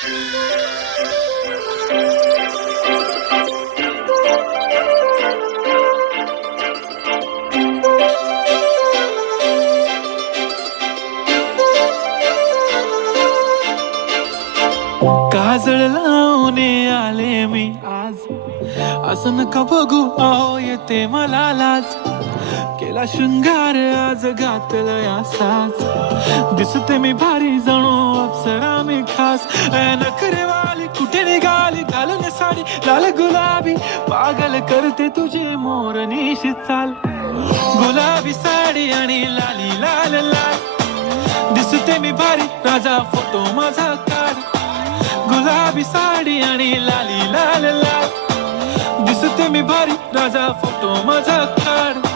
काजळ लावून आले मी आज, असं नका बघू अहो येते मला लाज. केला शृंगार आज घातलं या साज, दिसते मी भारी जणू अप्सरा मी खास. नखरेवाली कुठे निघाली घालून साडी लाल गुलाबी, पागल करते तुझे मोरनीशी चाल. गुलाबी साडी आणि लाली लाल लाल, दिसते मी भारी राजा फोटो माझा काढ. गुलाबी साडी आणि लाली लाल लाल, दिसते मी भारी राजा फोटो माझा काढ.